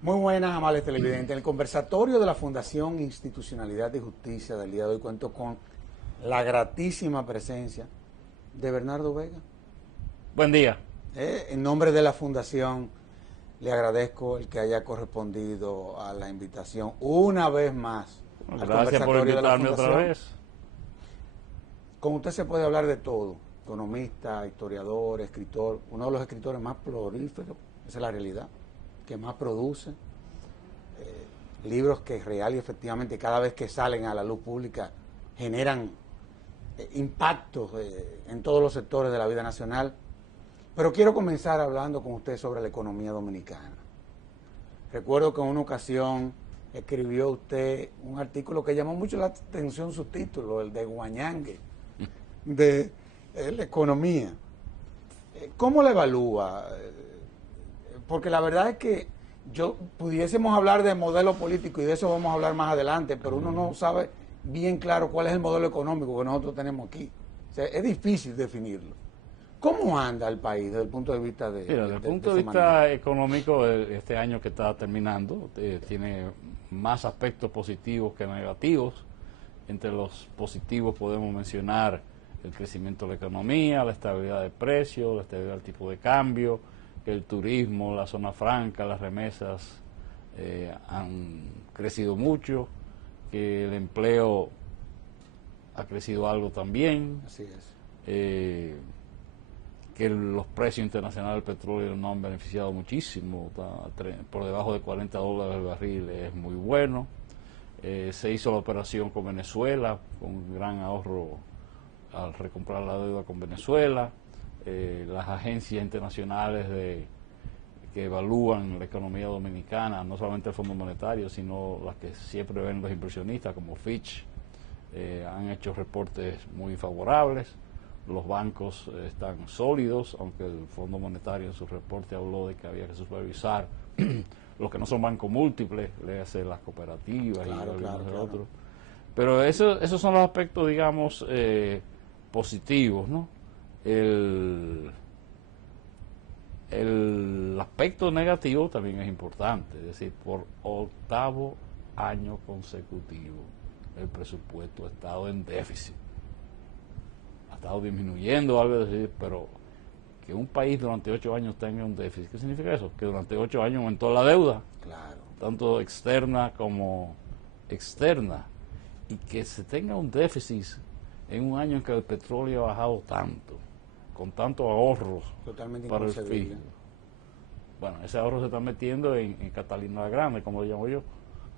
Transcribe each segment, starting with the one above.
Muy buenas, amables televidentes. En el conversatorio de la Fundación Institucionalidad y Justicia del día de hoy cuento con la gratísima presencia de Bernardo Vega. Buen día. En nombre de la Fundación le agradezco el que haya correspondido a la invitación una vez más al Gracias por conversatorio de la invitarme otra Fundación. vez. Con usted se puede hablar de todo, economista, historiador, escritor, uno de los escritores más prolíferos, esa es la realidad, que más produce, libros que real y efectivamente cada vez que salen a la luz pública generan impactos en todos los sectores de la vida nacional. Pero quiero comenzar hablando con usted sobre la economía dominicana. Recuerdo que en una ocasión escribió usted un artículo que llamó mucho la atención su título, el de Guañangue, de la economía. ¿Cómo la evalúa? Porque la verdad es que pudiésemos hablar de modelo político y de eso vamos a hablar más adelante, pero uno no sabe bien claro cuál es el modelo económico que nosotros tenemos aquí. O sea, es difícil definirlo. ¿Cómo anda el país desde el punto de vista de Mira, desde el punto de vista económico, este año que está terminando tiene más aspectos positivos que negativos. Entre los positivos podemos mencionar el crecimiento de la economía, la estabilidad de precios, la estabilidad del tipo de cambio, que el turismo, la zona franca, las remesas han crecido mucho, que el empleo ha crecido algo también. Así es. Que los precios internacionales del petróleo nos han beneficiado muchísimo, por debajo de $40 el barril es muy bueno. Se hizo la operación con Venezuela, con un gran ahorro al recomprar la deuda con Venezuela. Las agencias internacionales que evalúan la economía dominicana, no solamente el Fondo Monetario, sino las que siempre ven los inversionistas, como Fitch, han hecho reportes muy favorables. Los bancos están sólidos, aunque el Fondo Monetario en su reporte habló de que había que supervisar los que no son bancos múltiples, léase las cooperativas y algunos otros. Pero esos son los aspectos, digamos, positivos, ¿no? El aspecto negativo también es importante, es decir, por octavo año consecutivo el presupuesto ha estado en déficit. Ha estado disminuyendo algo, pero que un país durante 8 años tenga un déficit, ¿qué significa eso? Que durante 8 años aumentó la deuda, tanto externa como externa, y que se tenga un déficit en un año en que el petróleo ha bajado tanto, con tantos ahorros para el fisco. Bueno, ese ahorro se está metiendo en Catalina la Grande, como lo llamo yo,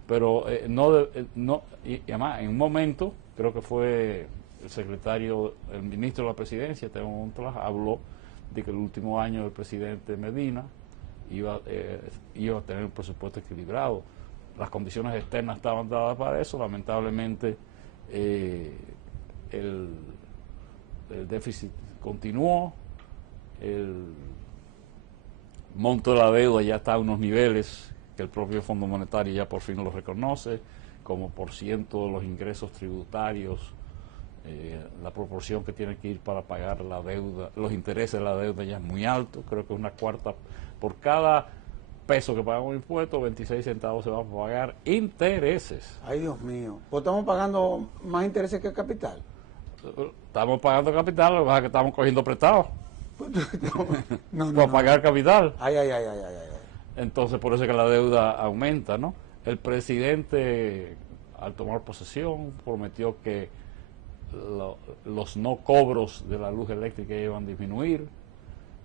pero y además en un momento, creo que fue el ministro de la presidencia, Teo Montlas, habló de que el último año del presidente Medina iba a tener un presupuesto equilibrado. Las condiciones externas estaban dadas para eso, lamentablemente el déficit continuó, el monto de la deuda ya está a unos niveles que el propio Fondo Monetario ya por fin lo reconoce, como por ciento de los ingresos tributarios. La proporción que tiene que ir para pagar la deuda, los intereses de la deuda ya es muy alto, creo que es una cuarta, por cada peso que pagamos impuestos, 26 centavos se van a pagar intereses. Ay, Dios mío, ¿pues estamos pagando más intereses que el capital? Estamos pagando capital, lo que pasa es que estamos cogiendo prestados para pagar capital. Ay. Entonces por eso es que la deuda aumenta, ¿no? El presidente, al tomar posesión, prometió que los no cobros de la luz eléctrica iban a disminuir,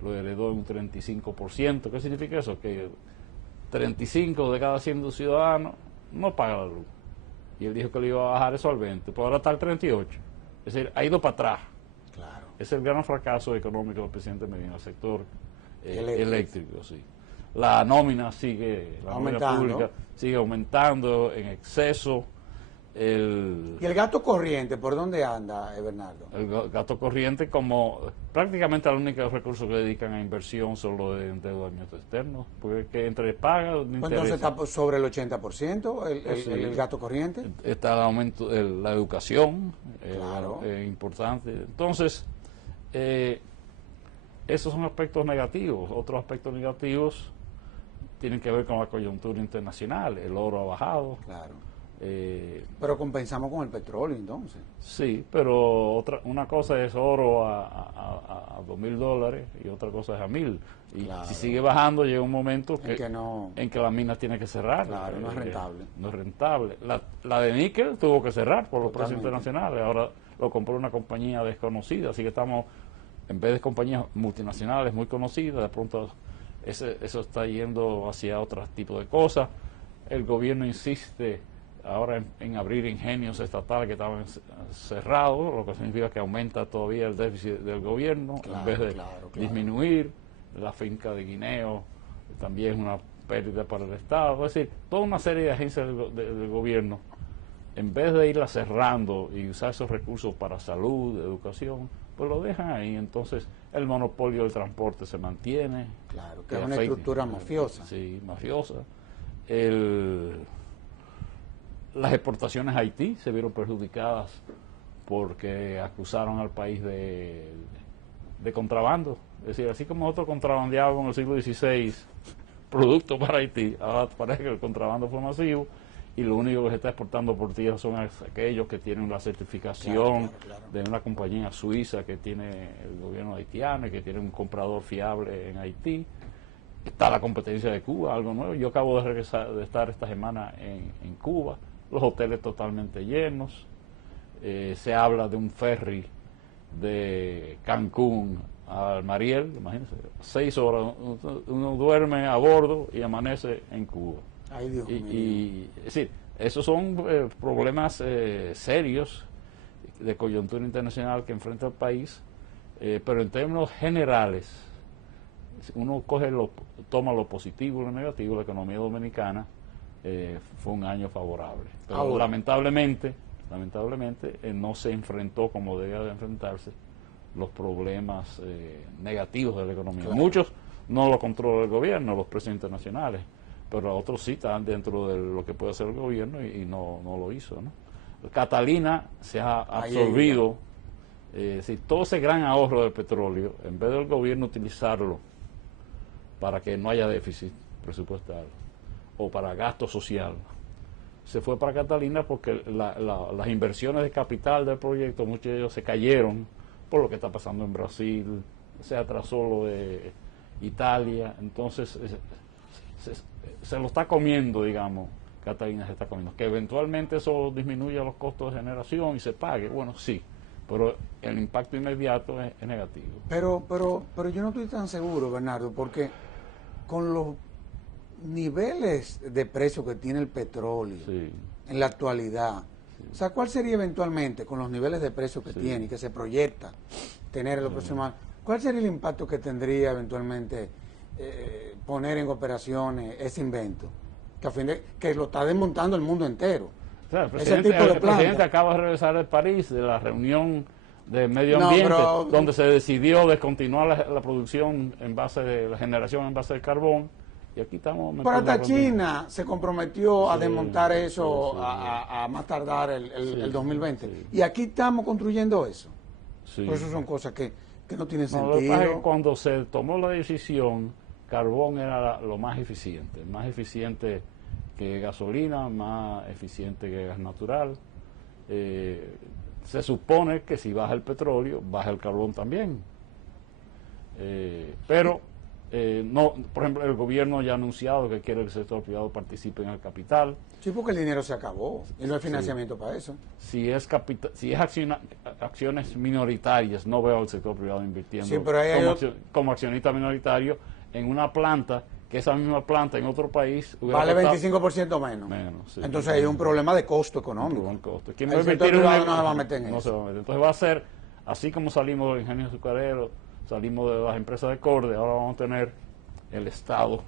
lo heredó en un 35%. ¿Qué significa eso? Que 35 de cada 100 ciudadanos no paga la luz. Y él dijo que le iba a bajar eso al 20, pero ahora está al 38. Es decir, ha ido para atrás. Claro. Es el gran fracaso económico del presidente Medina, el sector eléctrico, sí. La nómina sigue, la nómina pública sigue aumentando en exceso. ¿Y el gasto corriente por dónde anda, Bernardo? El gasto corriente, como prácticamente el único recurso que dedican a inversión son los de endeudamiento externo, porque que entre paga... Pues entonces está sobre el 80% el gasto corriente. Está el aumento de la educación, claro. Importante. Entonces, esos son aspectos negativos. Otros aspectos negativos tienen que ver con la coyuntura internacional. El oro ha bajado. Claro. Pero compensamos con el petróleo entonces. Sí, pero una cosa es oro a $2,000 y otra cosa es a 1,000. Y Claro. si sigue bajando, llega un momento en que la mina tiene que cerrar. Claro, no es rentable. No es rentable. La de níquel tuvo que cerrar por los precios Totalmente. internacionales. Ahora lo compró una compañía desconocida, así que estamos, en vez de compañías multinacionales muy conocidas, de pronto eso está yendo hacia otro tipo de cosas. El gobierno insiste ahora en abrir ingenios estatales que estaban cerrados, lo que significa que aumenta todavía el déficit del gobierno, Claro, en vez de claro. disminuir. La finca de Guineo también es una pérdida para el Estado. Es decir, toda una serie de agencias del gobierno, en vez de irlas cerrando y usar esos recursos para salud, educación, pues lo dejan ahí. Entonces el monopolio del transporte se mantiene. Claro, que es una estructura mafiosa. Sí, mafiosa. Las exportaciones a Haití se vieron perjudicadas porque acusaron al país de contrabando. Es decir, así como nosotros contrabandeábamos en el siglo XVI productos para Haití, ahora parece que el contrabando fue masivo y lo único que se está exportando por tierra son aquellos que tienen la certificación Claro. de una compañía suiza que tiene el gobierno haitiano y que tiene un comprador fiable en Haití. Está la competencia de Cuba, algo nuevo. Yo acabo de regresar, de estar esta semana en Cuba, los hoteles totalmente llenos. Se habla de un ferry de Cancún al Mariel, imagínense, 6 horas, uno duerme a bordo y amanece en Cuba. Ay, Dios mío. Es decir, esos son problemas serios de coyuntura internacional que enfrenta el país, pero en términos generales, uno toma lo positivo y lo negativo. La economía dominicana fue un año favorable, pero lamentablemente no se enfrentó como debía de enfrentarse los problemas negativos de la economía. Claro. Muchos no lo controla el gobierno, los precios internacionales, pero otros sí están dentro de lo que puede hacer el gobierno y no lo hizo, ¿no? Catalina se ha absorbido, todo ese gran ahorro de petróleo, en vez del gobierno utilizarlo para que no haya déficit presupuestal o para gasto social, se fue para Catalina porque las inversiones de capital del proyecto, muchos de ellos se cayeron por lo que está pasando en Brasil, se atrasó lo de Italia, entonces se lo está comiendo, digamos, Catalina se está comiendo. Que eventualmente eso disminuya los costos de generación y se pague, bueno, sí, pero el impacto inmediato es negativo. Pero yo no estoy tan seguro, Bernardo, porque con los niveles de precio que tiene el petróleo en la actualidad, o sea, ¿cuál sería eventualmente, con los niveles de precio que tiene y que se proyecta tener en los próximos años, cuál sería el impacto que tendría eventualmente poner en operaciones ese invento? Que a fin de que lo está desmontando el mundo entero. Claro, Ese tipo de el presidente acaba de regresar de París, de la reunión de medio ambiente, donde se decidió descontinuar la producción en base de la generación en base de carbón. Y aquí estamos. Pero hasta China se comprometió a desmontar eso a más tardar el 2020. Y aquí estamos construyendo eso. Por eso son cosas que no tienen sentido. Lo que pasa es que cuando se tomó la decisión, carbón era lo más eficiente que gasolina, más eficiente que gas natural. Se supone que si baja el petróleo, baja el carbón también. Pero no, por ejemplo, el gobierno ya ha anunciado que quiere que el sector privado participe en el capital. Sí, porque el dinero se acabó y no hay financiamiento para eso. Si es acciones minoritarias, no veo al sector privado invirtiendo como accionista minoritario en una planta, que esa misma planta en otro país vale 25% menos. Sí. Entonces hay un problema de costo económico. ¿Quién el sector privado no se va a meter en eso. Entonces va a ser, así como salimos de los ingenios azucareros, salimos de las empresas de corte, ahora vamos a tener el Estado,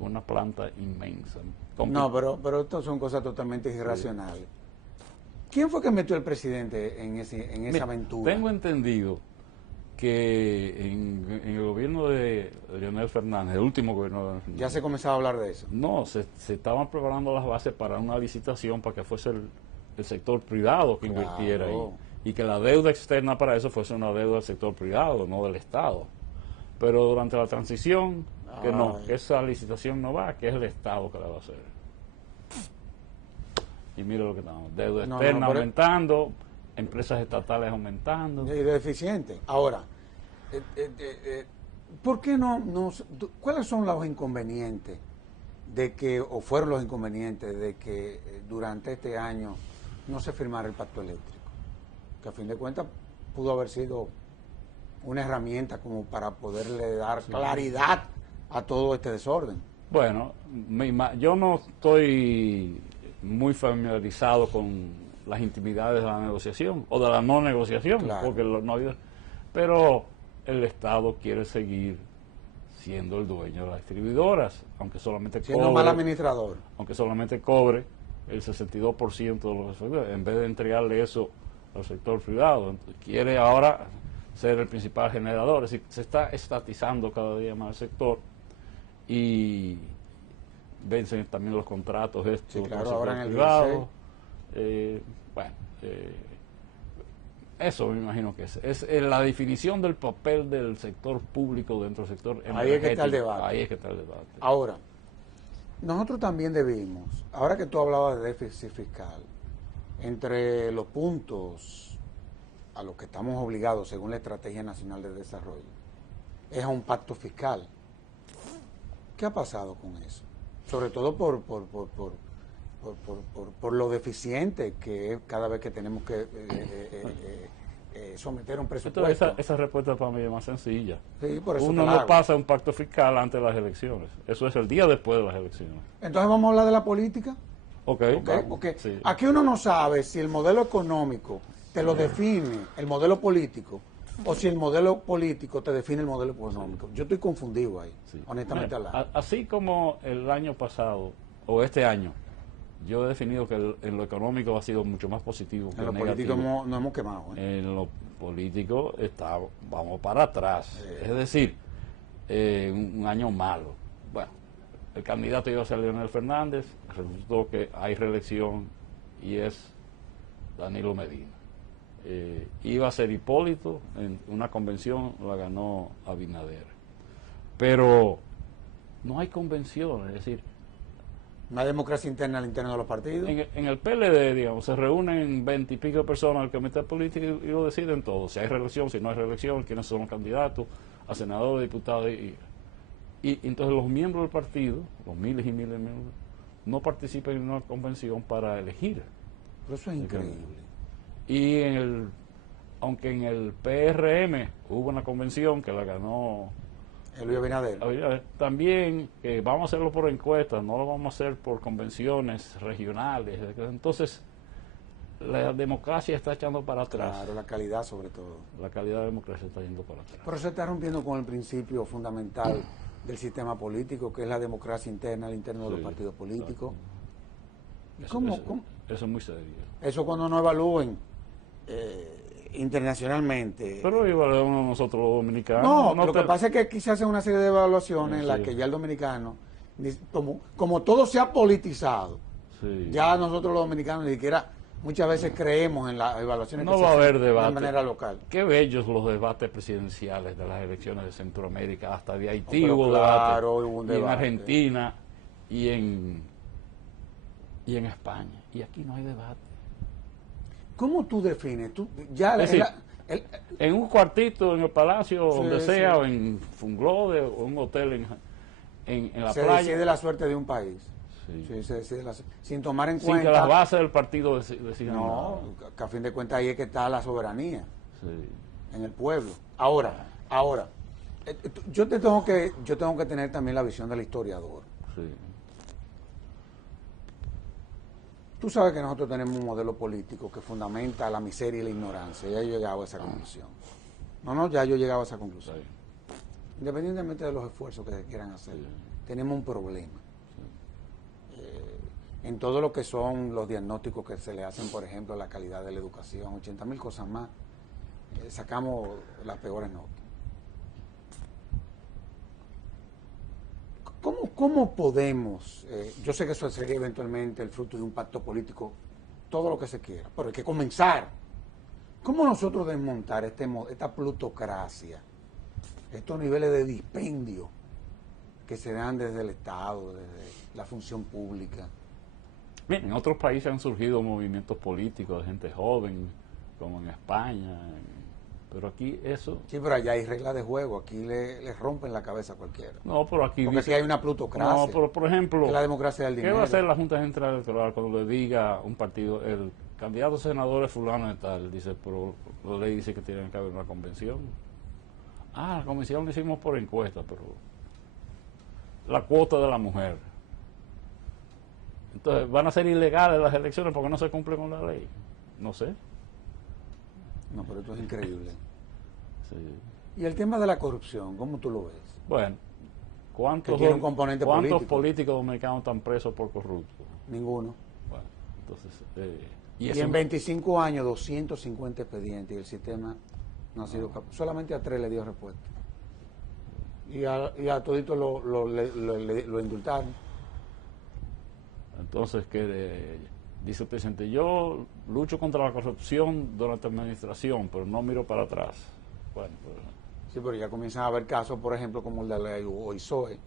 una planta inmensa. No, pero estas son cosas totalmente irracionales. ¿Quién fue que metió al presidente en esa aventura? Tengo entendido que en el gobierno de Leonel Fernández, el último gobierno de Leonel Fernández, ya se comenzaba a hablar de eso. No, se estaban preparando las bases para una licitación para que fuese el sector privado que invirtiera ahí, y que la deuda externa para eso fuese una deuda del sector privado, no del Estado. Pero durante la transición, que no, Ay. que esa licitación no va, que es el Estado que la va a hacer. Y mira lo que estamos, deuda No, externa pero- aumentando, empresas estatales aumentando. Y deficiente. Ahora, ¿por qué cuáles son los inconvenientes de que, o fueron los inconvenientes de que durante este año no se firmara el pacto eléctrico? Que a fin de cuentas pudo haber sido una herramienta como para poderle dar claridad a todo este desorden. Bueno, yo no estoy muy familiarizado con las intimidades de la negociación o de la no negociación, Claro. porque no había, pero el Estado quiere seguir siendo el dueño de las distribuidoras, aunque solamente Siendo mal administrador. aunque solamente cobre el 62% de los efectivos, en vez de entregarle eso al sector privado. Quiere ahora ser el principal generador, es decir, se está estatizando cada día más el sector y vencen también los contratos estos Sí, claro, con el ahora sector en el privado. Eso me imagino que es la definición del papel del sector público dentro del sector energético. Ahí es que está el debate. Ahí es que está el debate. Ahora, nosotros también debimos, ahora que tú hablabas de déficit fiscal, entre los puntos a los que estamos obligados según la Estrategia Nacional de Desarrollo, es a un pacto fiscal. ¿Qué ha pasado con eso? Sobre todo por lo deficiente que es cada vez que tenemos que someter un presupuesto. Entonces, esa respuesta para mí es más sencilla. Sí, por eso Uno te la no hago. pasa un pacto fiscal antes de las elecciones. Eso es el día después de las elecciones. Entonces vamos a hablar de la política. Ok, ¿Ok? vamos, Porque sí. aquí uno no sabe si el modelo económico te lo define el modelo político o si el modelo político te define el modelo económico. Yo estoy confundido ahí, Sí. honestamente Mira, hablando. así como el año pasado, o este año, yo he definido que en lo económico ha sido mucho más positivo que En lo negativo. político nos hemos quemado. En lo político vamos para atrás. Es decir, un año malo. Bueno, el candidato iba a ser Leonel Fernández, resultó que hay reelección y es Danilo Medina. Iba a ser Hipólito, en una convención la ganó Abinader. Pero no hay convención, es decir, Una democracia interna al interno de los partidos. en el PLD, digamos, se reúnen 20 y pico de personas al comité político y lo deciden todo. Si hay reelección, si no hay reelección, quiénes son los candidatos, a senadores, diputados. Y entonces los miembros del partido, los miles y miles de miembros, no participan en una convención para elegir. Pero eso es increíble. Y aunque en el PRM hubo una convención que la ganó Luis Abinader. también vamos a hacerlo por encuestas, no lo vamos a hacer por convenciones regionales. Entonces, la democracia está echando para atrás. Claro, la calidad sobre todo. La calidad de la democracia está yendo para atrás. Pero se está rompiendo con el principio fundamental del sistema político, que es la democracia interna al interno de los Sí, partidos políticos. Eso, ¿Cómo? eso es muy serio. Eso cuando no evalúen internacionalmente. Pero evaluamos nosotros los dominicanos. No, lo que pasa es que aquí se hacen una serie de evaluaciones en las Sí. que ya el dominicano, como todo se ha politizado, Sí. ya nosotros los dominicanos ni siquiera muchas veces creemos en las evaluaciones No que se va a hacen haber debate. de manera local. Qué bellos los debates presidenciales de las elecciones de Centroamérica, hasta de Haití Pero hubo claro, debate, hubo un y en debate. Argentina y en España. Y aquí no hay debate. ¿Cómo tú defines? Ya Es decir, el- En un cuartito, en el palacio, Sí, donde sí. sea, o en Funglode, o en un hotel en la se playa. decide la suerte de un país. Sí. Sí, se decide sin tomar en Sin que cuenta. las bases del partido decidan No, nada. que a fin de cuentas ahí es que está la soberanía Sí. en el pueblo. Ahora, yo tengo que tener también la visión del historiador. Sí. Tú sabes que nosotros tenemos un modelo político que fundamenta la miseria y la ignorancia. Ya yo he llegado a esa conclusión. Ya yo he llegado a esa conclusión. Sí. Independientemente de los esfuerzos que se quieran hacer, Sí. tenemos un problema. En todo lo que son los diagnósticos que se le hacen, por ejemplo, la calidad de la educación, 80.000 cosas más, sacamos las peores notas. ¿Cómo podemos, yo sé que eso sería eventualmente el fruto de un pacto político, todo lo que se quiera, pero hay que comenzar. ¿Cómo nosotros desmontar esta plutocracia estos niveles de dispendio que se dan desde el Estado, desde la función pública. Bien, en otros países han surgido movimientos políticos de gente joven, como en España, pero aquí eso... Sí, pero allá hay reglas de juego, aquí le rompen la cabeza a cualquiera. No, pero aquí... Porque aquí hay una plutocracia. No, pero por ejemplo... Que la democracia del dinero. ¿Qué va a hacer la Junta Central Electoral cuando le diga un partido, el candidato a senador es fulano de tal? Dice, pero la ley dice que tiene que haber una convención. La convención la hicimos por encuesta, pero... La cuota de la mujer. Entonces, ¿van a ser ilegales las elecciones porque no se cumple con la ley? No sé. No, pero esto es increíble. Sí. Y el tema de la corrupción, ¿cómo tú lo ves? Bueno, Que tiene un componente ¿cuántos político. políticos dominicanos están presos por corruptos? Ninguno. Bueno, entonces... y en 25 años, 250 expedientes y el sistema no ha sido capaz. Solamente a 3 le dio respuesta. Y a todito lo indultaron. Entonces, dice el presidente, yo lucho contra la corrupción durante mi administración, pero no miro para atrás. Bueno, pues, sí, pero ya comienzan a haber casos, por ejemplo, como el de la OISOE,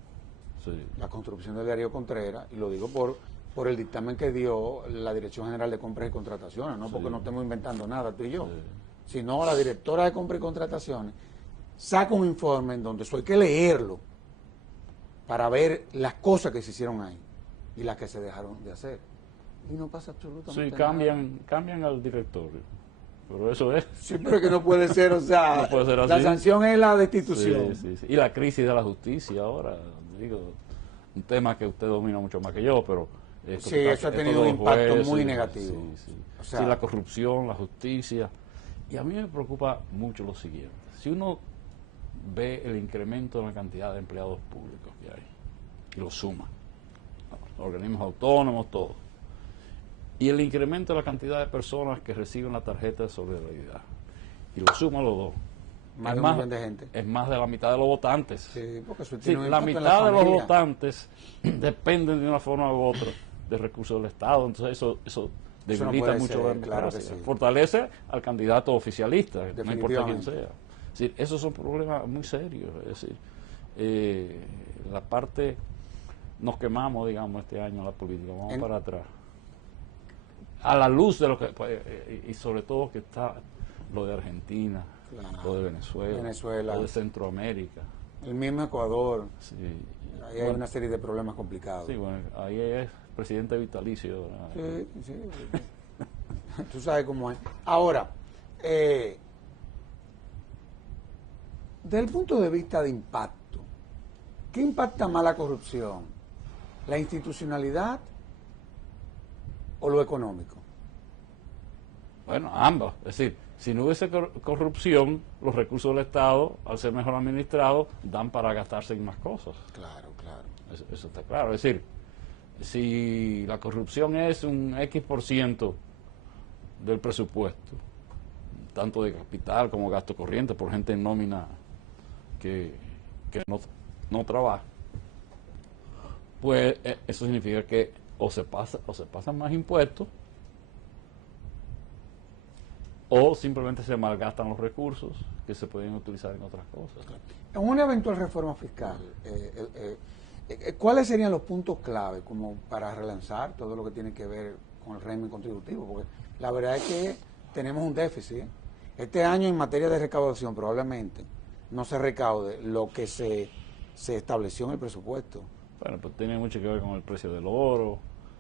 sí. La construcción del Darío Contreras, y lo digo por el dictamen que dio la Dirección General de Compras y Contrataciones, no porque no estemos inventando nada tú y yo, sino la directora de Compras y Contrataciones saca un informe en donde eso hay que leerlo para ver las cosas que se hicieron ahí y las que se dejaron de hacer. Y no pasa absolutamente nada. Cambian al directorio. Pero eso es. Sí, pero que no puede ser, o sea, no puede ser así. La sanción es la destitución. Sí. Y la crisis de la justicia ahora, digo, un tema que usted domina mucho más que yo, pero... Sí, eso ha tenido un impacto muy negativo. Sí. O sea, la corrupción, la justicia. Y a mí me preocupa mucho lo siguiente. Si uno ve el incremento en la cantidad de empleados públicos que hay, y lo suma, organismos autónomos, todo, y el incremento de la cantidad de personas que reciben la tarjeta de solidaridad, y lo suma los dos, más de un millón de gente. Es más de la mitad de los votantes. Sí, porque eso tiene un la impacto mitad en de la los votantes dependen de una forma u otra de recursos del Estado, entonces eso debilita mucho la democracia, claro sí. Fortalece al candidato oficialista, no importa quién sea. Es decir, esos son problemas muy serios. Es decir, la parte, nos quemamos, digamos, este año la política, vamos para atrás. A la luz de lo que, y sobre todo que está lo de Argentina, lo de Venezuela, lo de Centroamérica. El mismo Ecuador. Sí. Ahí hay una serie de problemas complicados. Sí, bueno, ahí es presidente vitalicio. Sí. Tú sabes cómo es. Ahora, desde el punto de vista de impacto, ¿qué impacta más la corrupción? ¿La institucionalidad o lo económico? Bueno, ambas. Es decir, si no hubiese corrupción, los recursos del Estado, al ser mejor administrados, dan para gastarse en más cosas. Claro. Eso está claro. Es decir, si la corrupción es un X% del presupuesto, tanto de capital como gasto corriente, por gente en nómina que no trabaja, pues eso significa que o se pasan más impuestos o simplemente se malgastan los recursos que se pueden utilizar en otras cosas. En una eventual reforma fiscal, ¿cuáles serían los puntos clave como para relanzar todo lo que tiene que ver con el régimen contributivo? Porque la verdad es que tenemos un déficit. Este año en materia de recaudación probablemente no se recaude lo que se estableció en el presupuesto. Bueno, pues tiene mucho que ver con el precio del oro,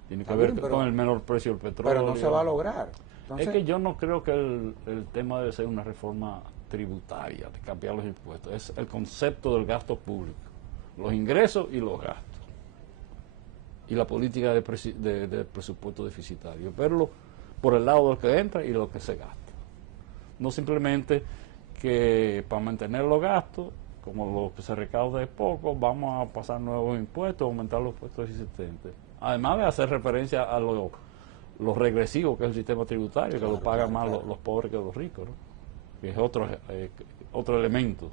tiene que ver con el menor precio del petróleo. Pero no se va a lograr. Entonces, es que yo no creo que el tema debe ser una reforma tributaria, de cambiar los impuestos. Es el concepto del gasto público, los ingresos y los gastos. Y la política de presupuesto deficitario. Verlo por el lado de lo que entra y lo que se gasta. No simplemente que para mantener los gastos, como lo que se recauda es poco, vamos a pasar nuevos impuestos, aumentar los impuestos existentes. Además de hacer referencia a lo regresivo que es el sistema tributario, que lo pagan más los pobres que los ricos, ¿no? Que es otro elemento.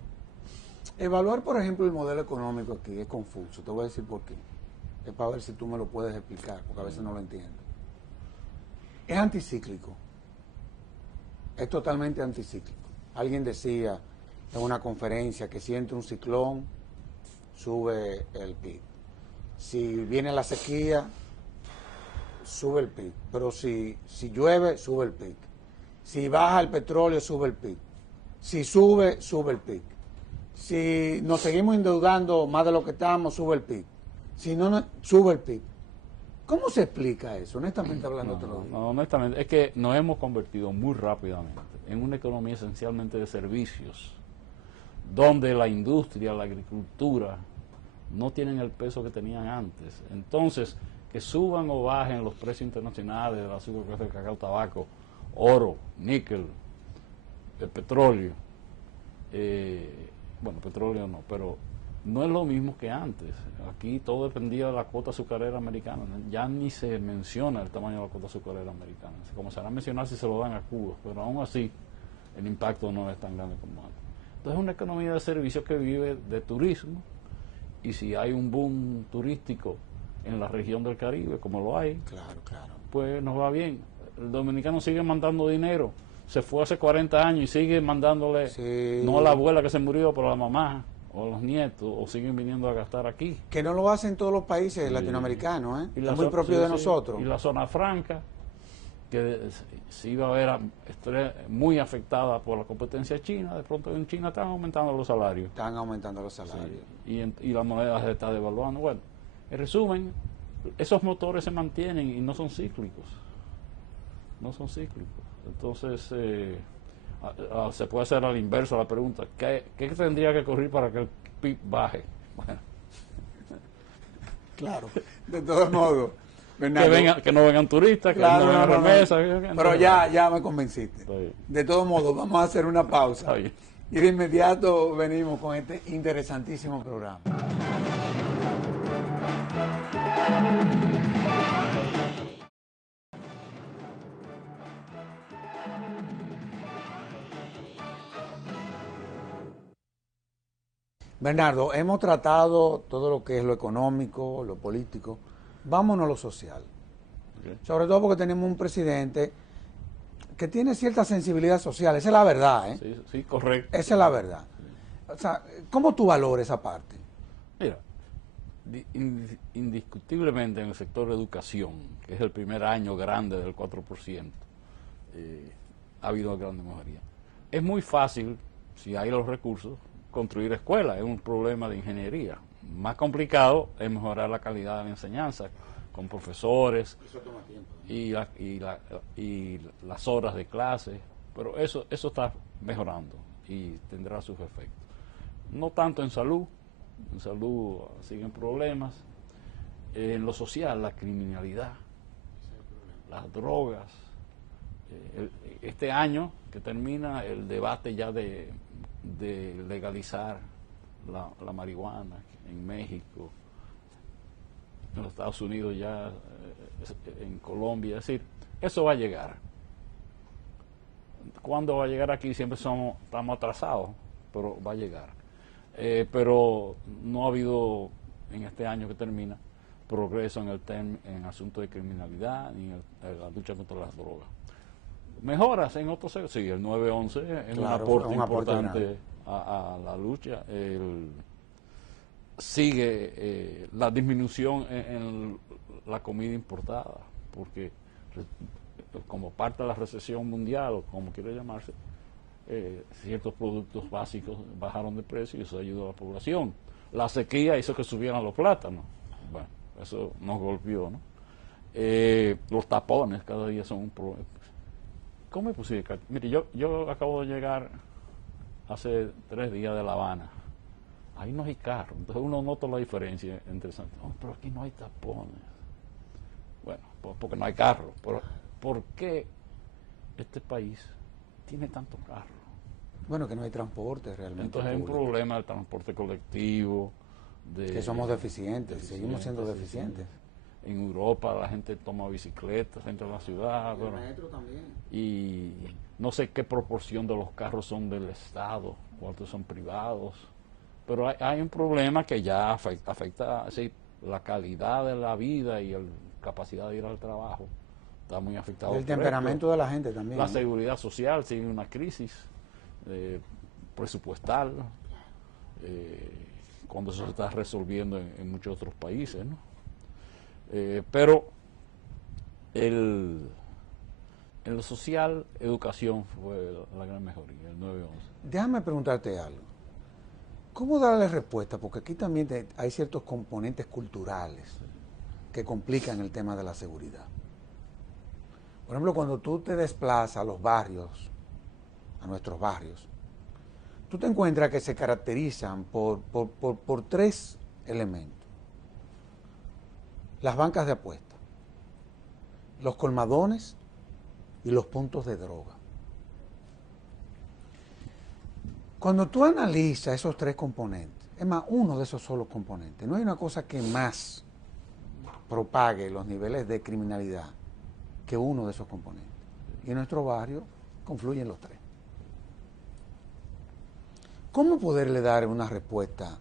Evaluar, por ejemplo, el modelo económico aquí es confuso. Te voy a decir por qué. Es para ver si tú me lo puedes explicar, porque a veces no lo entiendo. Es anticíclico. Es totalmente anticíclico. Alguien decía en una conferencia que si entra un ciclón, sube el PIB. Si viene la sequía, sube el PIB. Pero si llueve, sube el PIB. Si baja el petróleo, sube el PIB. Si sube, sube el PIB. Si nos seguimos endeudando más de lo que estamos, sube el PIB. Si no, sube el PIB. ¿Cómo se explica eso? Honestamente hablando, no, honestamente, es que nos hemos convertido muy rápidamente en una economía esencialmente de servicios, donde la industria, la agricultura, no tienen el peso que tenían antes. Entonces, que suban o bajen los precios internacionales del azúcar, café, cacao, tabaco, oro, níquel, el petróleo, bueno, petróleo no, pero no es lo mismo que antes. Aquí todo dependía de la cuota azucarera americana. Ya ni se menciona el tamaño de la cuota azucarera americana. Se comenzará a mencionar si se lo dan a Cuba, pero aún así el impacto no es tan grande como antes. Entonces es una economía de servicios que vive de turismo, y si hay un boom turístico en la región del Caribe, como lo hay, claro, pues nos va bien. El dominicano sigue mandando dinero. Se fue hace 40 años y sigue mandándole, sí, no a la abuela que se murió, pero a la mamá o a los nietos, o siguen viniendo a gastar aquí. Que no lo hacen todos los países latinoamericanos, ¿eh? Y es muy propio de nosotros. Y la zona franca, que se iba a ver muy afectada por la competencia china, de pronto en China están aumentando los salarios. Están aumentando los salarios. Sí, y la moneda se está devaluando. Bueno, en resumen, esos motores se mantienen y no son cíclicos. No son cíclicos. Entonces, se puede hacer al inverso la pregunta, ¿qué tendría que ocurrir para que el PIB baje? Bueno. Claro, de todos modos. Bernardo, que no vengan turistas, claro, que no vengan remesas. Pero ya me convenciste. De todos modos, vamos a hacer una pausa. Y de inmediato venimos con este interesantísimo programa. Bernardo, hemos tratado todo lo que es lo económico, lo político. Vámonos a lo social. Okay. Sobre todo porque tenemos un presidente que tiene cierta sensibilidad social. Esa es la verdad, ¿eh? Sí, correcto. Esa es la verdad. O sea, ¿cómo tú valores esa parte? Mira, indiscutiblemente en el sector de educación, que es el primer año grande del 4%, ha habido grande mejoría. Es muy fácil, si hay los recursos, construir escuelas. Es un problema de ingeniería. Más complicado es mejorar la calidad de la enseñanza con profesores. Eso toma tiempo, ¿no? y las horas de clase, pero eso está mejorando y tendrá sus efectos. No tanto en salud siguen problemas. En lo social, la criminalidad, las drogas. Este año que termina el debate ya de legalizar la marihuana en México, en los Estados Unidos ya, en Colombia, es decir, eso va a llegar. ¿Cuándo va a llegar aquí? Siempre estamos atrasados, pero va a llegar. Pero no ha habido en este año que termina progreso en asuntos de criminalidad ni en la lucha contra las drogas. Mejoras en otros sectores, sí, el 911 es un aporte importante a la lucha. Sigue la disminución en la comida importada, porque como parte de la recesión mundial, o como quiera llamarse, ciertos productos básicos bajaron de precio y eso ayudó a la población. La sequía hizo que subieran los plátanos. Bueno, eso nos golpeó, ¿no? Los tapones cada día son un problema. ¿Cómo es posible? Mire, yo acabo de llegar hace 3 días de La Habana. Ahí no hay carro, entonces uno nota la diferencia entre Santiago. Pero aquí no hay tapones. Bueno, pues porque no hay carro. Pero ¿por qué este país tiene tantos carros? Bueno, que no hay transporte realmente. Entonces hay un problema del transporte colectivo. Que somos deficientes, seguimos siendo deficientes. En Europa la gente toma bicicletas dentro de la ciudad. El metro también. Y no sé qué proporción de los carros son del Estado, cuántos son privados. Pero hay un problema que ya afecta así, la calidad de la vida y la capacidad de ir al trabajo. Está muy afectado. El temperamento de la gente también. La seguridad social sigue una crisis. presupuestal, cuando eso se está resolviendo en muchos otros países, ¿no? Pero en lo social, educación fue la gran mejoría, el 9-11. Déjame preguntarte algo. ¿Cómo darle respuesta? Porque aquí también hay ciertos componentes culturales que complican el tema de la seguridad. Por ejemplo, cuando tú te desplazas a los barrios, a nuestros barrios, tú te encuentras que se caracterizan por tres elementos. Las bancas de apuestas, los colmadones y los puntos de droga. Cuando tú analizas esos tres componentes, es más, uno de esos solos componentes, no hay una cosa que más propague los niveles de criminalidad que uno de esos componentes. Y en nuestro barrio confluyen los tres. ¿Cómo poderle dar una respuesta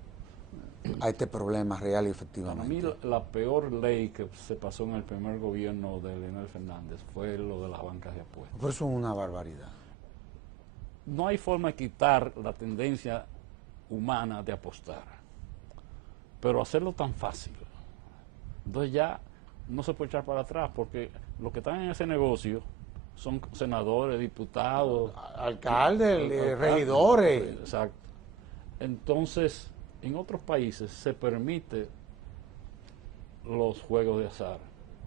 a este problema real y efectivamente? Para mí la peor ley que se pasó en el primer gobierno de Leonel Fernández fue lo de las bancas de apuestas. Por eso es una barbaridad. No hay forma de quitar la tendencia humana de apostar, pero hacerlo tan fácil. Entonces ya no se puede echar para atrás, porque los que están en ese negocio son senadores, diputados, alcaldes, regidores. Exacto. Entonces, en otros países se permite los juegos de azar,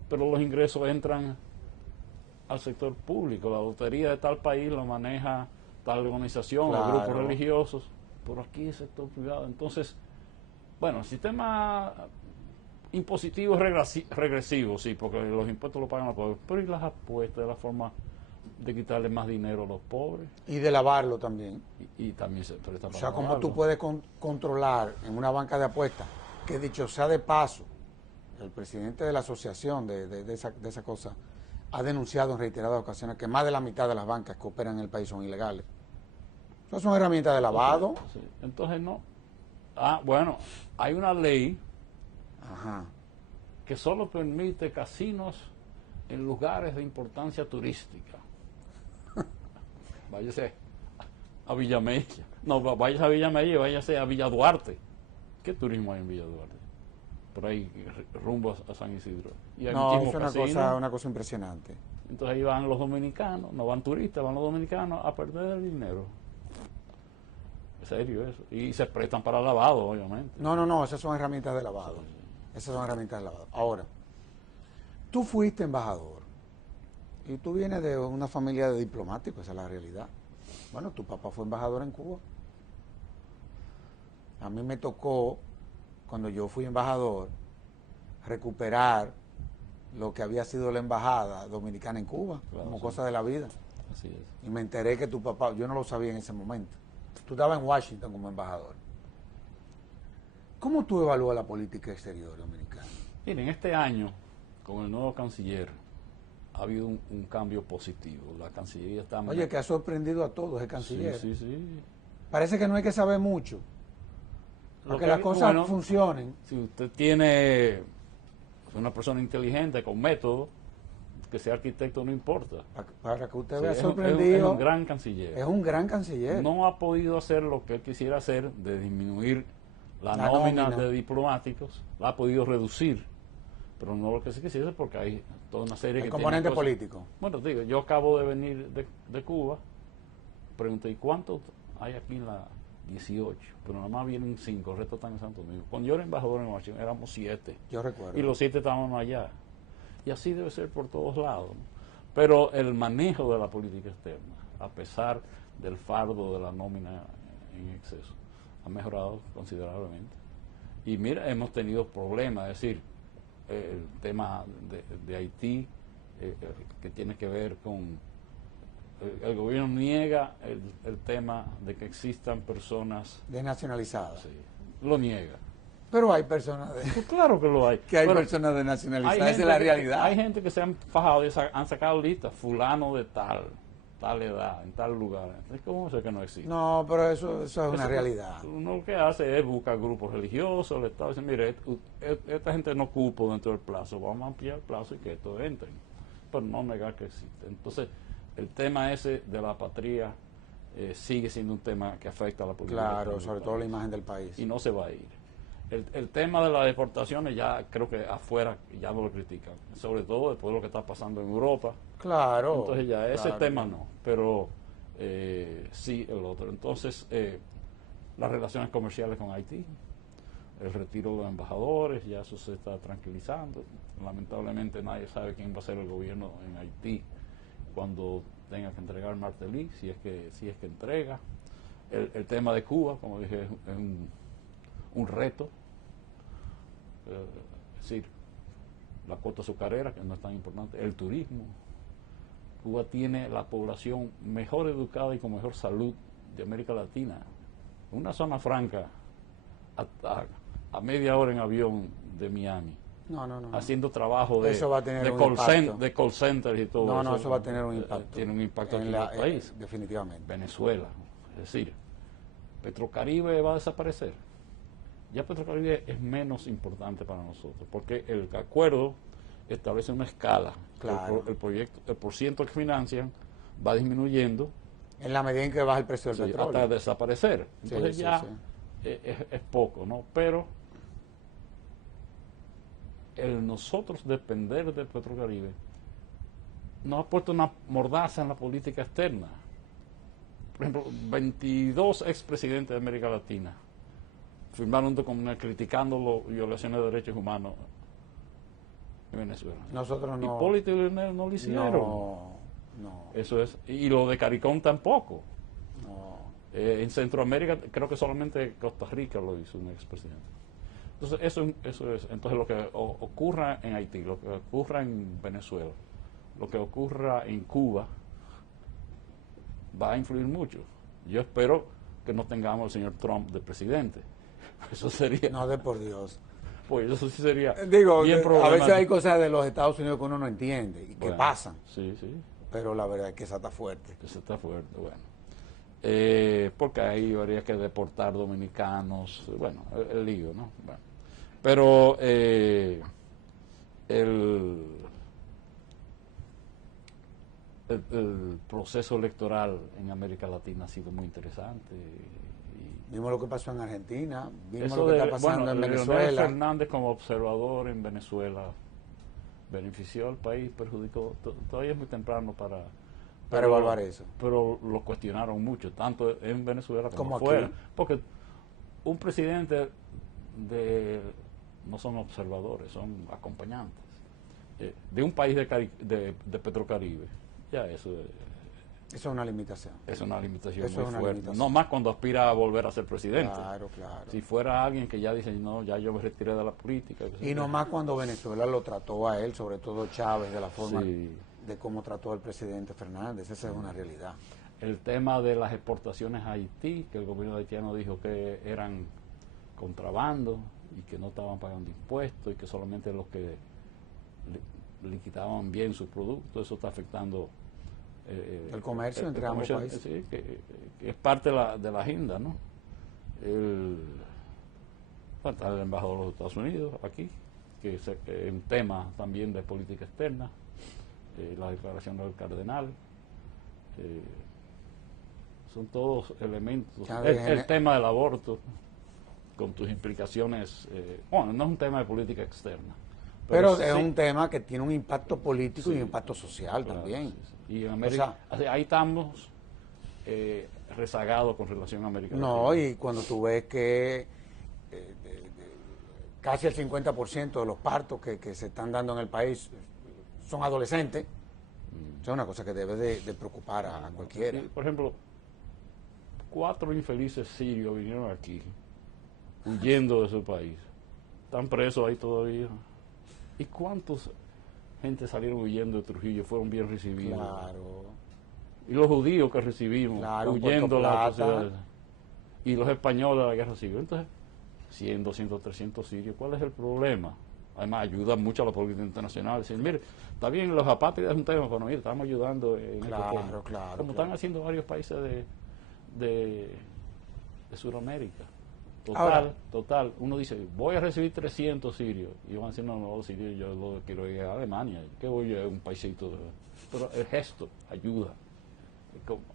pero los ingresos entran al sector público. La lotería de tal país lo maneja tal organización, Claro. los grupos religiosos, por aquí el sector privado. Entonces, bueno, el sistema impositivo es regresivo, sí, porque los impuestos lo pagan los pobres, pero ¿y las apuestas? La forma de quitarle más dinero a los pobres. Y de lavarlo también. Y también se presta O para sea, ¿cómo lavarlo. tú puedes controlar en una banca de apuestas? Que dicho sea de paso, el presidente de la asociación de esa cosa ha denunciado en reiteradas ocasiones que más de la mitad de las bancas que operan en el país son ilegales. Esas son herramientas de lavado. Sí. Entonces no. Bueno, hay una ley Ajá. que solo permite casinos en lugares de importancia turística. Váyase a Villamella. No, váyase a Villamella y váyase a Villa Duarte. ¿Qué turismo hay en Villa Duarte? Por ahí, rumbo a San Isidro. Y hay No, muchísimos es casinos. una cosa impresionante. Entonces ahí van los dominicanos, no van turistas, van los dominicanos a perder el dinero. Es serio eso. Y se prestan para lavado, obviamente. No, esas son herramientas de lavado. Esas son herramientas de lavado. Ahora, tú fuiste embajador y tú vienes de una familia de diplomáticos, esa es la realidad. Bueno, tu papá fue embajador en Cuba. A mí me tocó, cuando yo fui embajador, recuperar lo que había sido la embajada dominicana en Cuba, Claro, como sí. cosa de la vida. Así es. Y me enteré que tu papá, yo no lo sabía en ese momento, tú estabas en Washington como embajador. ¿Cómo tú evalúas la política exterior dominicana? Miren, este año, con el nuevo canciller, ha habido un cambio positivo. La Cancillería está... Oye, que ha sorprendido a todos el canciller. Sí, sí, sí. Parece que no hay que saber mucho para que las cosas funcionen. Si usted tiene una persona inteligente, con método, que sea arquitecto no importa. Para que usted Sí, vea es sorprendido. un gran canciller. Es un gran canciller. No ha podido hacer lo que él quisiera hacer, de disminuir la nómina de diplomáticos, la ha podido reducir, pero no lo que se quisiera, porque hay toda una serie El que componente tiene cosas. político. Bueno, digo, yo acabo de venir de Cuba, pregunté, ¿y cuántos hay aquí en la 18? Pero nada más vienen 5, el resto están en Santo Domingo. Cuando yo era embajador en Washington éramos 7, Yo recuerdo. y los 7 estábamos allá. Y así debe ser por todos lados, ¿no? Pero el manejo de la política externa, a pesar del fardo de la nómina en exceso, ha mejorado considerablemente. Y mira, hemos tenido problemas, es decir, el tema de Haití, que tiene que ver con... El gobierno niega el tema de que existan personas... Desnacionalizadas. Sí, lo niega. Pero hay personas Pues claro que lo hay. que hay Pero personas desnacionalizadas, hay esa es la gente realidad. Hay gente que se han fajado y han sacado listas, fulano de tal edad, en tal lugar. ¿Cómo es que no existe? No, pero eso es una Eso, realidad. Uno lo que hace es buscar grupos religiosos, el Estado dice, mire, esta gente no cupo dentro del plazo, vamos a ampliar el plazo y que esto entre. Pero no negar que existe. Entonces, el tema ese de la patria sigue siendo un tema que afecta a la política. Claro, sobre todo la imagen del país. Y no se va a ir. El tema de las deportaciones ya creo que afuera ya no lo critican, sobre todo después de lo que está pasando en Europa. Claro. Entonces ya ese claro. tema no, pero sí el otro. Entonces las relaciones comerciales con Haití, el retiro de los embajadores, ya eso se está tranquilizando. Lamentablemente nadie sabe quién va a ser el gobierno en Haití cuando tenga que entregar Martelly, si es que entrega. El tema de Cuba, como dije, es un reto. Es decir, la cuota azucarera, que no es tan importante, el turismo. Cuba tiene la población mejor educada y con mejor salud de América Latina. Una zona franca a media hora en avión de Miami. No. Haciendo trabajo de, eso va a tener de, un call impacto. De call centers y todo eso. No, eso va a tener un impacto. Tiene un impacto en el país. Definitivamente. Venezuela. Es decir, Petrocaribe va a desaparecer. Ya Petrocaribe es menos importante para nosotros, porque el acuerdo establece una escala. Claro. El porciento que financian va disminuyendo. En la medida en que baja el precio del petróleo. Hasta desaparecer. Entonces sí. Es poco, ¿no? Pero el nosotros depender de Petrocaribe nos ha puesto una mordaza en la política externa. Por ejemplo, 22 expresidentes de América Latina firmaron un documento criticando las violaciones de derechos humanos en Venezuela. Nosotros no. Hipólito Yrigoyen no lo hicieron. No. Eso es. Y lo de CARICOM tampoco. No. En Centroamérica creo que solamente Costa Rica lo hizo un expresidente. Entonces eso es. Entonces lo que ocurra en Haití, lo que ocurra en Venezuela, lo que ocurra en Cuba va a influir mucho. Yo espero que no tengamos al señor Trump de presidente. Eso sería. No, de por Dios. Pues eso sí sería. Digo, bien a veces hay cosas de los Estados Unidos que uno no entiende y que pasan. Sí. Pero la verdad es que esa está fuerte. Esa está fuerte, bueno. Porque ahí habría que deportar dominicanos, bueno, el lío, ¿no? Bueno. Pero el proceso electoral en América Latina ha sido muy interesante. Vimos lo que pasó en Argentina, vimos Eso lo que está pasando en Venezuela. Leonel Fernández como observador en Venezuela benefició al país, perjudicó. Todavía es muy temprano para evaluar eso. Pero lo cuestionaron mucho, tanto en Venezuela como aquí. afuera. Porque un presidente no son observadores, son acompañantes de un país de Petrocaribe. Ya eso es una limitación. Es una limitación muy fuerte. No más cuando aspira a volver a ser presidente. Claro. Si fuera alguien que ya dice, no, ya yo me retiré de la política. Y no más cuando Venezuela lo trató a él, sobre todo Chávez, de la forma de cómo trató al presidente Fernández. Esa es una realidad. El tema de las exportaciones a Haití, que el gobierno haitiano dijo que eran contrabando y que no estaban pagando impuestos y que solamente los que liquidaban bien sus productos, eso está afectando el comercio entre ambos países. Sí, que es parte de la agenda, ¿no? Está el embajador de los Estados Unidos aquí, que es un tema también de política externa, la declaración del cardenal, son todos elementos. El tema del aborto, con tus implicaciones, bueno, no es un tema de política externa. Pero es un tema que tiene un impacto político y un impacto social también. Sí. Y en América, ahí estamos rezagados con relación a América Latina. No, y cuando tú ves que casi el 50% de los partos que se están dando en el país son adolescentes, es una cosa que debe de preocupar a cualquiera. Sí, por ejemplo, 4 infelices sirios vinieron aquí, huyendo de su país. Están presos ahí todavía. ¿Y cuántos gente salieron huyendo de Trujillo? Fueron bien recibidos. Claro. Y los judíos que recibimos, huyendo de las sociedades. Y los españoles de la guerra civil. Entonces, 100, 200, 300 sirios, ¿cuál es el problema? Además, ayuda mucho a la política internacional. Decir, mire, está bien, los apátridas es un tema, pero mire, estamos ayudando en este tema. Como están haciendo varios países de Sudamérica. Total, uno dice, voy a recibir 300 sirios, y van a decir, no, sirios, yo lo quiero ir a Alemania, que voy a un paisito, pero el gesto ayuda,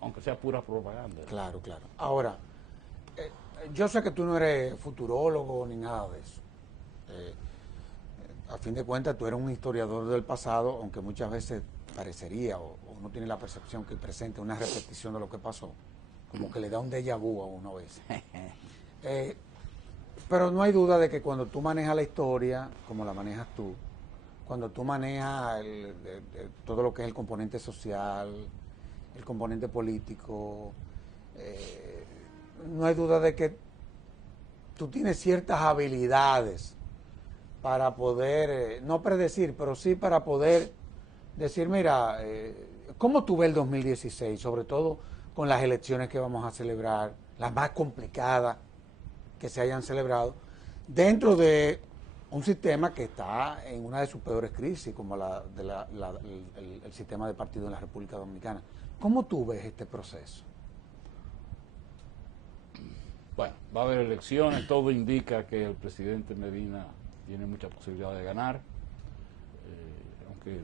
aunque sea pura propaganda. Claro, claro. Ahora, yo sé que tú no eres futurólogo ni nada de eso. A fin de cuentas, tú eres un historiador del pasado, aunque muchas veces parecería, o uno tiene la percepción que el presente es una repetición de lo que pasó, como que le da un déjà vu a uno a veces. Pero no hay duda de que cuando tú manejas la historia, como la manejas tú, cuando tú manejas todo lo que es el componente social, el componente político, no hay duda de que tú tienes ciertas habilidades para poder, no predecir, pero sí para poder decir, mira, ¿cómo tú ves el 2016? Sobre todo con las elecciones que vamos a celebrar, las más complicadas que se hayan celebrado, dentro de un sistema que está en una de sus peores crisis, como el sistema de partido en la República Dominicana. ¿Cómo tú ves este proceso? Bueno, va a haber elecciones, todo indica que el presidente Medina tiene mucha posibilidad de ganar, aunque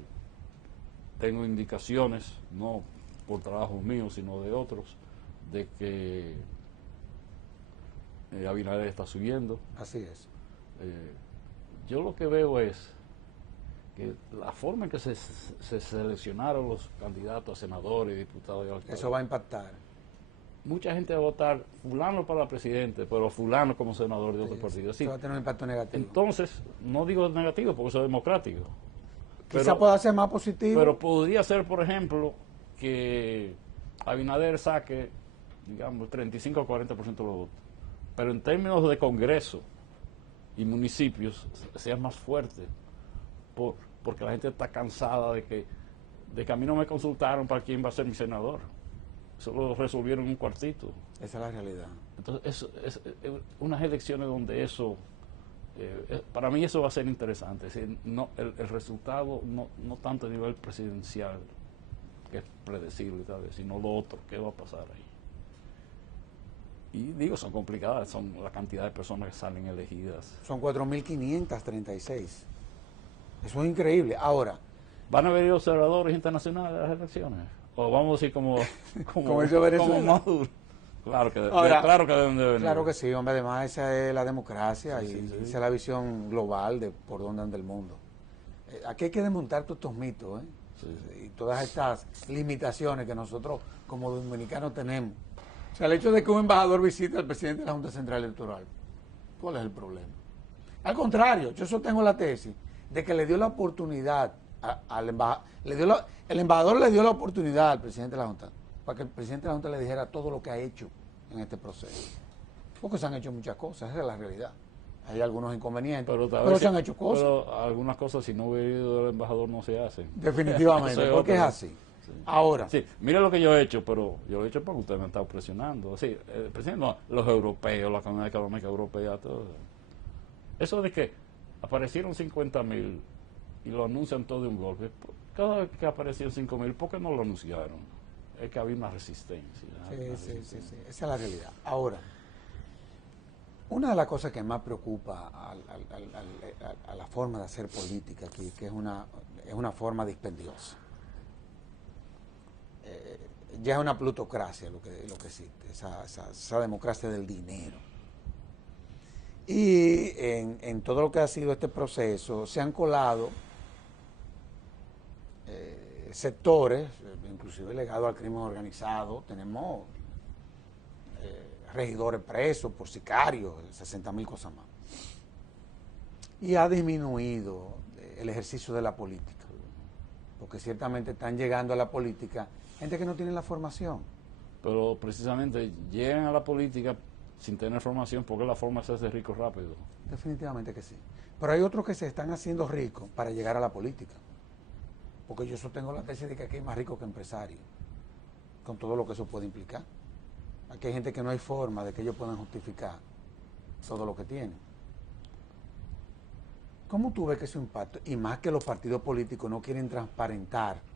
tengo indicaciones, no por trabajos míos, sino de otros, de que Abinader está subiendo. Así es. Yo lo que veo es que la forma en que se seleccionaron los candidatos a senadores, diputados y alcaldes, eso va a impactar. Mucha gente va a votar fulano para presidente, pero fulano como senador de otro partido. Eso va a tener un impacto negativo. Entonces, no digo negativo porque eso es democrático. Quizá pueda ser más positivo. Pero podría ser, por ejemplo, que Abinader saque, digamos, 35 o 40% de los votos. Pero en términos de Congreso y municipios, sea más fuerte. Porque la gente está cansada de que a mí no me consultaron para quién va a ser mi senador. Eso lo resolvieron en un cuartito. Esa es la realidad. Entonces, es unas elecciones donde eso, para mí eso va a ser interesante. Es decir, no, el resultado no tanto a nivel presidencial, que es predecible, ¿sabes? Sino lo otro, qué va a pasar ahí. Y digo, son complicadas, son la cantidad de personas que salen elegidas. Son 4.536. Eso es increíble. Ahora, ¿van a venir observadores internacionales a las elecciones? O vamos a decir como Maduro. Claro que deben de venir. Claro que sí, hombre, además esa es la democracia sí, y sí. esa es la visión global de por dónde anda el mundo. Aquí hay que desmontar todos estos mitos, y todas estas limitaciones que nosotros como dominicanos tenemos. O sea, el hecho de que un embajador visite al presidente de la Junta Central Electoral, ¿cuál es el problema? Al contrario, yo sostengo la tesis de que le dio la oportunidad al embajador, el embajador le dio la oportunidad al presidente de la Junta para que el presidente de la Junta le dijera todo lo que ha hecho en este proceso. Porque se han hecho muchas cosas, esa es la realidad. Hay algunos inconvenientes, pero se han hecho cosas. Pero algunas cosas, si no hubiera ido el embajador, no se hacen. Definitivamente, porque es así. Sí. Ahora. Sí, mire lo que yo he hecho, pero yo lo he hecho porque ustedes me han estado presionando. Sí, el presidente, no, los europeos, la Comunidad Económica Europea, todo. Eso de que aparecieron 50.000 y lo anuncian todo de un golpe. Cada vez que aparecieron 5.000, ¿por qué no lo anunciaron? Es que había una resistencia. Sí. Esa es la realidad. Ahora, una de las cosas que más preocupa a la forma de hacer política aquí, que es una forma dispendiosa. Ya es una plutocracia lo que existe, esa democracia del dinero. Y en todo lo que ha sido este proceso se han colado sectores, inclusive ligados al crimen organizado. Tenemos regidores presos por sicarios, 60.000 cosas más. Y ha disminuido el ejercicio de la política, porque ciertamente están llegando a la política gente que no tiene la formación. Pero precisamente llegan a la política sin tener formación porque la forma se hace rico rápido. Definitivamente que sí. Pero hay otros que se están haciendo ricos para llegar a la política. Porque yo sostengo la tesis de que aquí hay más ricos que empresarios, con todo lo que eso puede implicar. Aquí hay gente que no hay forma de que ellos puedan justificar todo lo que tienen. ¿Cómo tú ves que ese impacto? Y más que los partidos políticos no quieren transparentar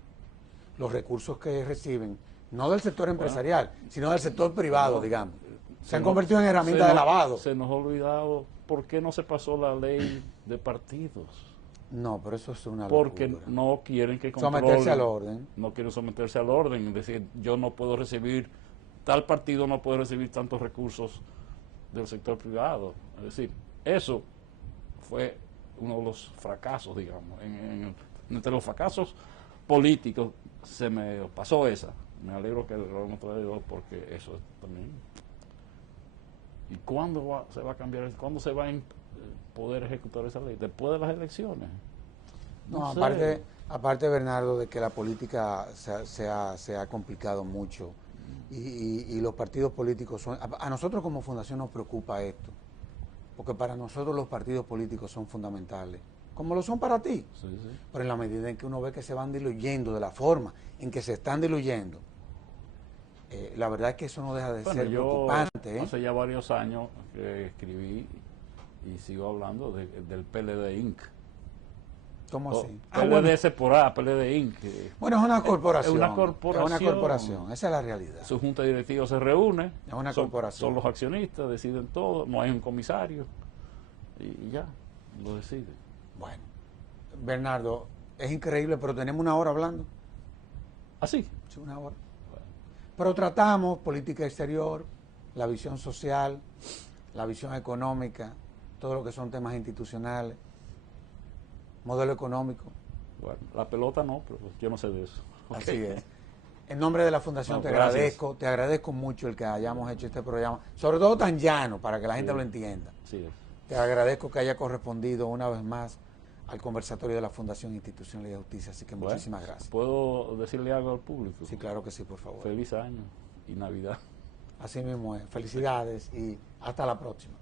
los recursos que reciben, no del sector empresarial, sino del sector privado, digamos. Se han convertido en herramientas de lavado. Se nos ha olvidado por qué no se pasó la ley de partidos. No, pero eso es una porque locura. no quieren que Someterse al orden. no quieren someterse al orden, es decir, yo no puedo recibir, tal partido no puede recibir tantos recursos del sector privado. Es decir, eso fue uno de los fracasos, digamos. Entre los fracasos políticos se me pasó esa. Me alegro que lo hemos traído porque eso también. ¿Y cuándo se va a cambiar? ¿Cuándo se va a poder ejecutar esa ley? Después de las elecciones. No, sé. aparte, Bernardo, de que la política se ha complicado mucho y los partidos políticos son... A nosotros como fundación nos preocupa esto, porque para nosotros los partidos políticos son fundamentales, como lo son para ti. Sí, sí. Pero en la medida en que uno ve que se van diluyendo de la forma en que se están diluyendo, la verdad es que eso no deja de ser preocupante. Hace ya varios años que escribí y sigo hablando del PLD Inc. ¿Cómo así? PLD Seporá, PLD Inc. Bueno, es una corporación. Es una corporación. Es una corporación, esa es la realidad. Su junta directiva se reúne. Es una corporación. Son los accionistas, deciden todo, no hay un comisario y ya, lo deciden. Bueno, Bernardo, es increíble, pero tenemos una hora hablando. ¿Así? Sí, una hora. Pero tratamos política exterior, la visión social, la visión económica, todo lo que son temas institucionales, modelo económico. Bueno, la pelota no, pero yo no sé de eso. Así es. En nombre de la Fundación te agradezco mucho el que hayamos hecho este programa, sobre todo tan llano, para que la gente lo entienda. Sí. Te agradezco que haya correspondido una vez más al conversatorio de la Fundación Institución Ley de Justicia, así que muchísimas gracias. ¿Puedo decirle algo al público? Sí, claro que sí, por favor. Feliz año y Navidad. Así mismo es. Felicidades y hasta la próxima.